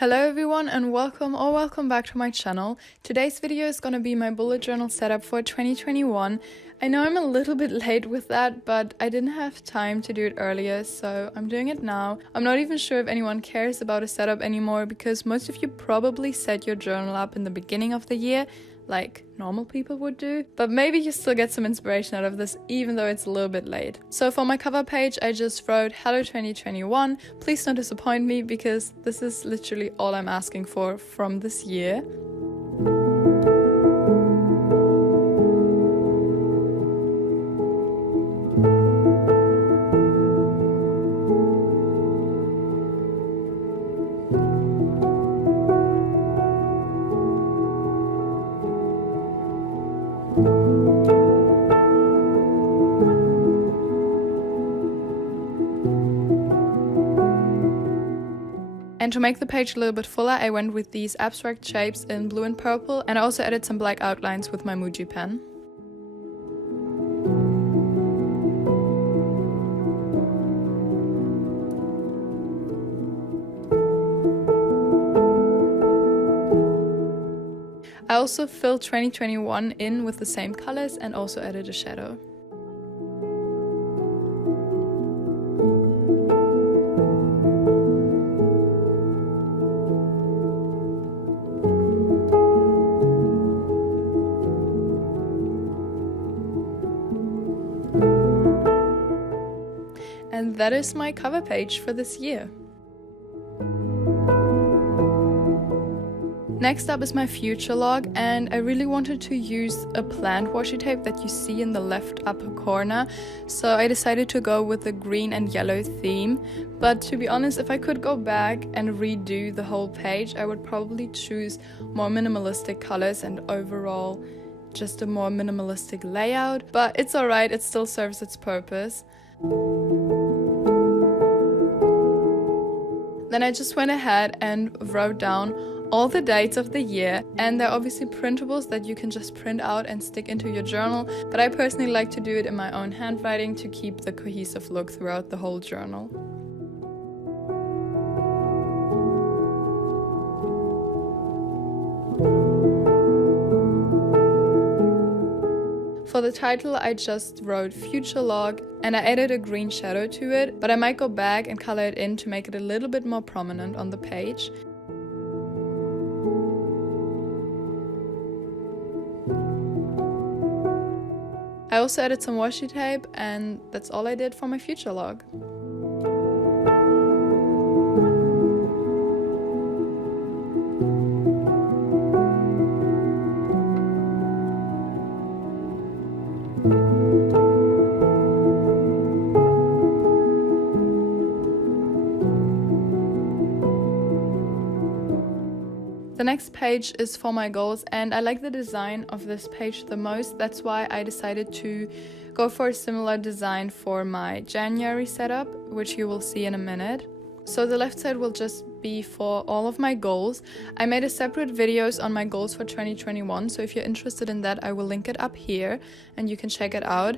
Hello everyone and welcome back to my channel. Today's video is gonna be my bullet journal setup for 2021. I know I'm a little bit late with that, but I didn't have time to do it earlier, so I'm doing it now. I'm not even sure if anyone cares about a setup anymore because most of you probably set your journal up in the beginning of the year, like normal people would do, but maybe you still get some inspiration out of this even though it's a little bit late. So for my cover page I just wrote Hello 2021, please don't disappoint me because this is literally all I'm asking for from this year. And to make the page a little bit fuller, I went with these abstract shapes in blue and purple, and I also added some black outlines with my Muji pen. I also filled 2021 in with the same colors and also added a shadow. And that is my cover page for this year. Next up is my future log, and I really wanted to use a plant washi tape that you see in the left upper corner, so I decided to go with the green and yellow theme. But to be honest, if I could go back and redo the whole page, I would probably choose more minimalistic colors and overall just a more minimalistic layout, but it's alright, it still serves its purpose. Then I just went ahead and wrote down all the dates of the year, and they're obviously printables that you can just print out and stick into your journal, but I personally like to do it in my own handwriting to keep the cohesive look throughout the whole journal. For the title, I just wrote Future Log and I added a green shadow to it, but I might go back and color it in to make it a little bit more prominent on the page. I also added some washi tape, and that's all I did for my future log. The next page is for my goals, and I like the design of this page the most. That's why I decided to go for a similar design for my January setup, which you will see in a minute. So the left side will just be for all of my goals. I made a separate videos on my goals for 2021, so if you're interested in that, I will link it up here and you can check it out.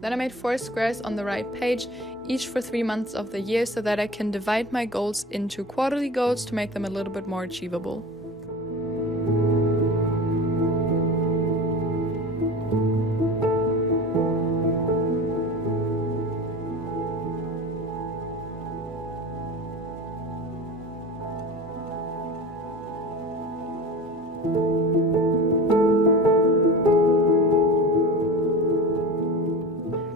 Then I made 4 squares on the right page, each for 3 months of the year, so that I can divide my goals into quarterly goals to make them a little bit more achievable.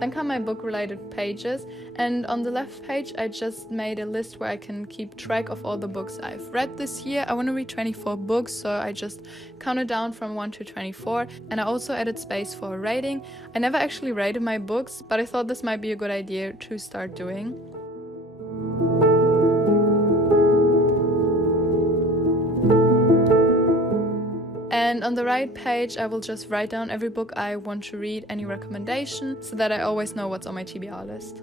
Then come my book related pages, and on the left page I just made a list where I can keep track of all the books I've read this year. I want to read 24 books, so I just counted down from 1 to 24, and I also added space for a rating. I never actually rated my books, but I thought this might be a good idea to start doing. And on the right page, I will just write down every book I want to read, any recommendation, so that I always know what's on my TBR list.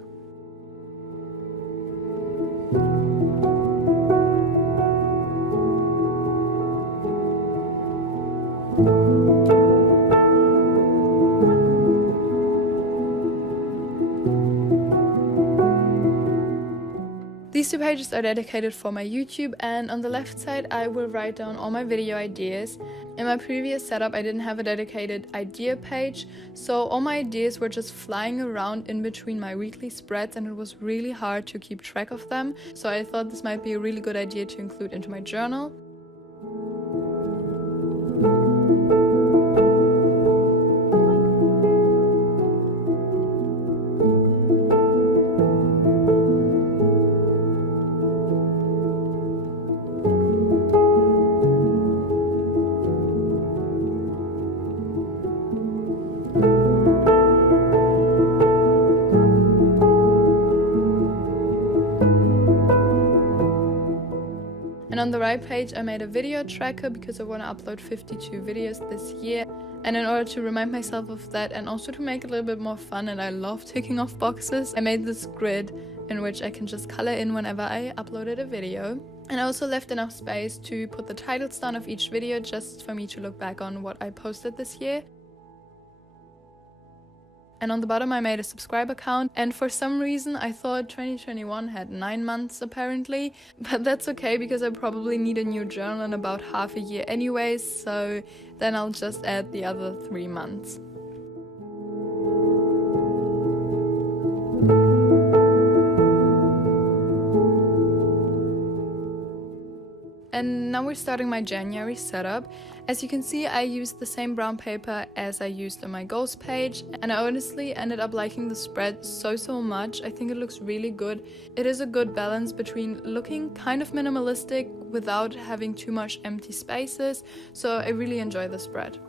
These 2 pages are dedicated for my YouTube, and on the left side I will write down all my video ideas. In my previous setup I didn't have a dedicated idea page, so all my ideas were just flying around in between my weekly spreads and it was really hard to keep track of them, so I thought this might be a really good idea to include into my journal. And on the right page I made a video tracker because I want to upload 52 videos this year, and in order to remind myself of that and also to make it a little bit more fun, and I love ticking off boxes, I made this grid in which I can just color in whenever I uploaded a video. And I also left enough space to put the titles down of each video just for me to look back on what I posted this year. And on the bottom I made a subscriber count, and for some reason I thought 2021 had 9 months apparently, but that's okay because I probably need a new journal in about half a year anyways, so then I'll just add the other 3 months. And now we're starting my January setup. As you can see, I used the same brown paper as I used on my goals page, and I honestly ended up liking the spread so much. I think it looks really good. It is a good balance between looking kind of minimalistic without having too much empty spaces, so I really enjoy the spread.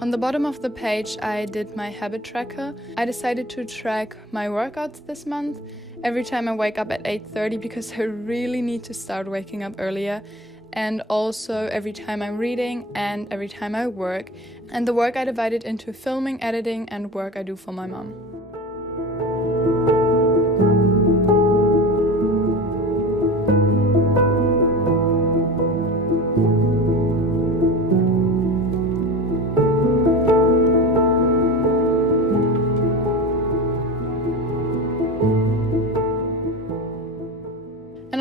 On the bottom of the page I did my habit tracker. I decided to track my workouts this month every time I wake up at 8:30 because I really need to start waking up earlier, and also every time I'm reading and every time I work. And the work I divided into filming, editing and work I do for my mom.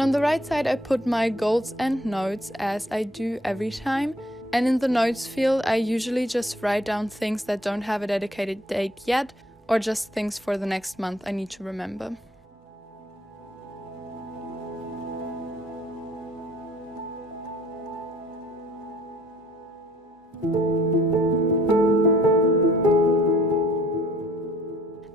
On the right side I put my goals and notes as I do every time, and in the notes field I usually just write down things that don't have a dedicated date yet, or just things for the next month I need to remember.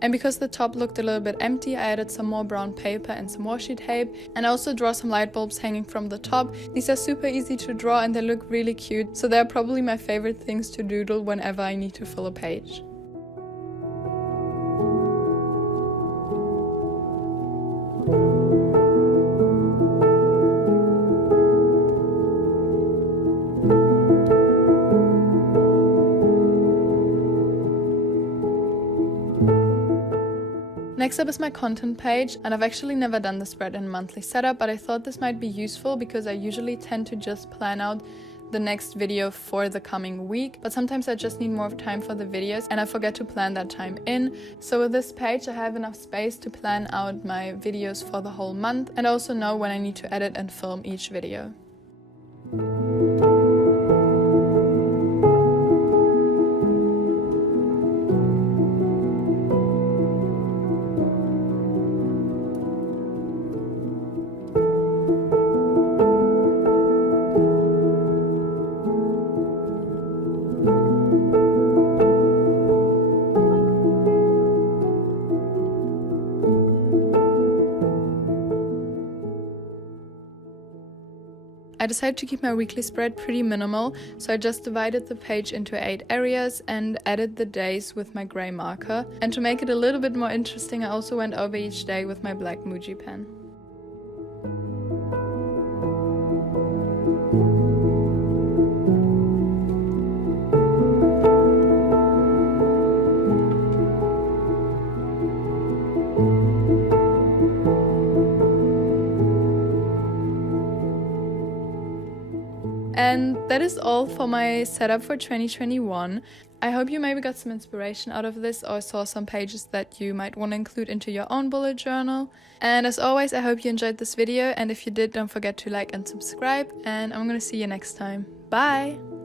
And because the top looked a little bit empty, I added some more brown paper and some washi tape, and I also draw some light bulbs hanging from the top. These are super easy to draw and they look really cute, so they're probably my favorite things to doodle whenever I need to fill a page. Next up is my content page, and I've actually never done the spread in monthly setup, but I thought this might be useful because I usually tend to just plan out the next video for the coming week, but sometimes I just need more time for the videos and I forget to plan that time in. So with this page I have enough space to plan out my videos for the whole month and also know when I need to edit and film each video. I I decided to keep my weekly spread pretty minimal, so I just divided the page into 8 areas and added the days with my grey marker. And to make it a little bit more interesting, I also went over each day with my black Muji pen. And that is all for my setup for 2021. I hope you maybe got some inspiration out of this or saw some pages that you might want to include into your own bullet journal. And as always, I hope you enjoyed this video, and if you did, don't forget to like and subscribe, and I'm gonna see you next time. Bye!